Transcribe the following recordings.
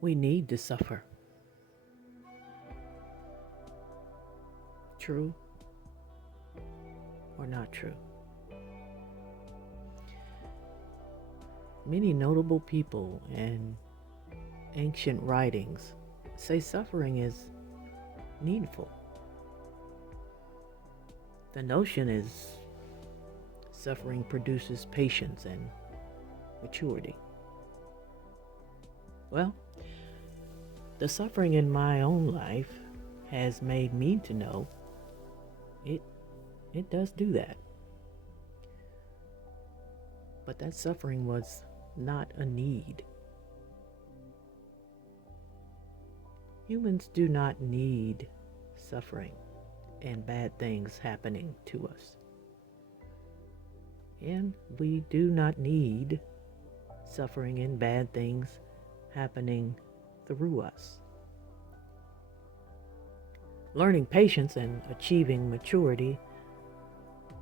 We need to suffer. True or not true? Many notable people and ancient writings say suffering is needful. The notion is suffering produces patience and maturity. Well, the suffering in my own life has made me to know it it does do that. But that suffering was not a need. Humans do not need suffering and bad things happening to us. And we do not need suffering and bad things happening through us. Learning patience and achieving maturity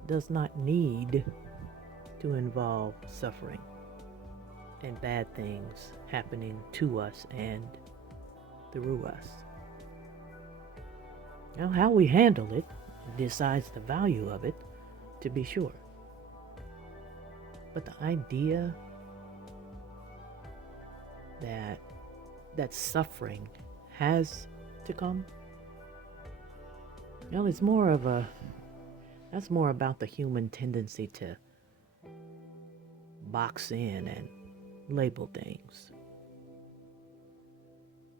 does not need to involve suffering and bad things happening to us and through us. Now, how we handle it decides the value of it, to be sure. But the idea that suffering has to come, it's more of that's more about the human tendency to box in and label things.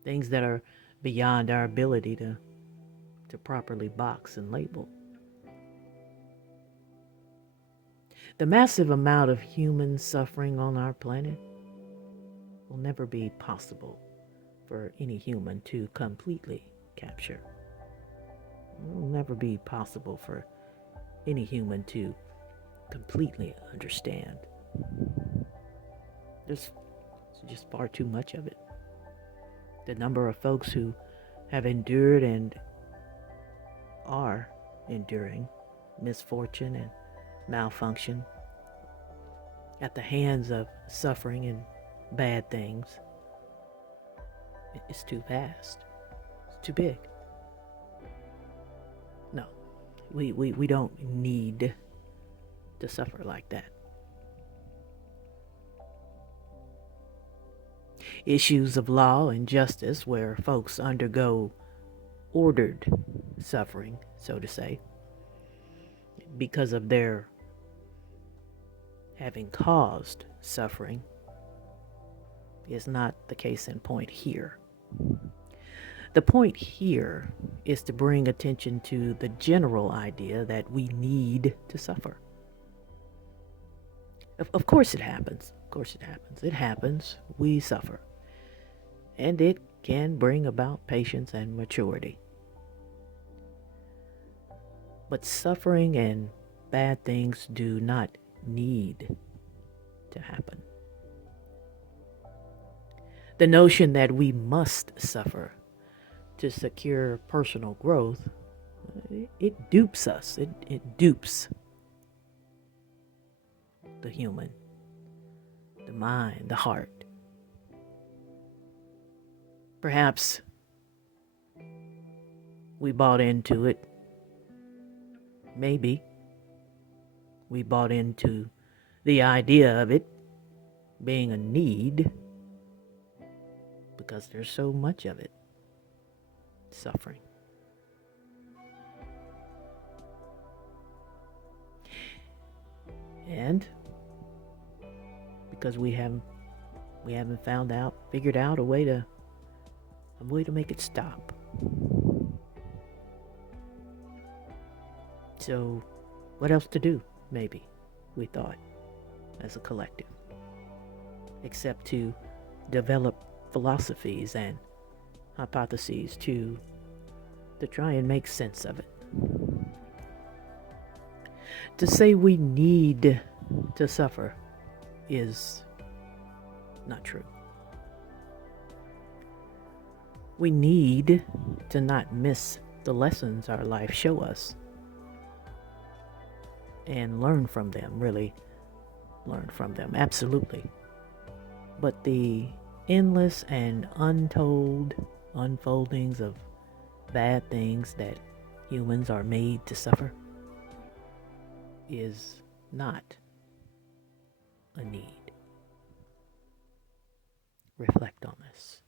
Things that are beyond our ability to properly box and label. The massive amount of human suffering on our planet will never be possible for any human to completely capture. It will never be possible for any human to completely understand. There's just far too much of it. The number of folks who have endured and are enduring misfortune and malfunction at the hands of suffering and bad things, it's too vast. It's too big. No, we don't need to suffer like that. Issues of law and justice where folks undergo ordered suffering, so to say, because of their having caused suffering, is not the case in point here. The point here is to bring attention to the general idea that we need to suffer. Of course it happens. Of course it happens. It happens. We suffer. And it can bring about patience and maturity. But suffering and bad things do not need to happen. The notion that we must suffer to secure personal growth, it dupes us. It dupes the human, the mind, the heart. Perhaps we bought into it. Maybe we bought into the idea of it being a need because there's so much of it. Suffering. And because we haven't figured out a way to make it stop. So what else to do, maybe, we thought, as a collective, except to develop philosophies and hypotheses to try and make sense of it. To say we need to suffer is not true. We need to not miss the lessons our life show us and learn from them, really learn from them, absolutely. But the endless and untold unfoldings of bad things that humans are made to suffer is not a need. Reflect on this.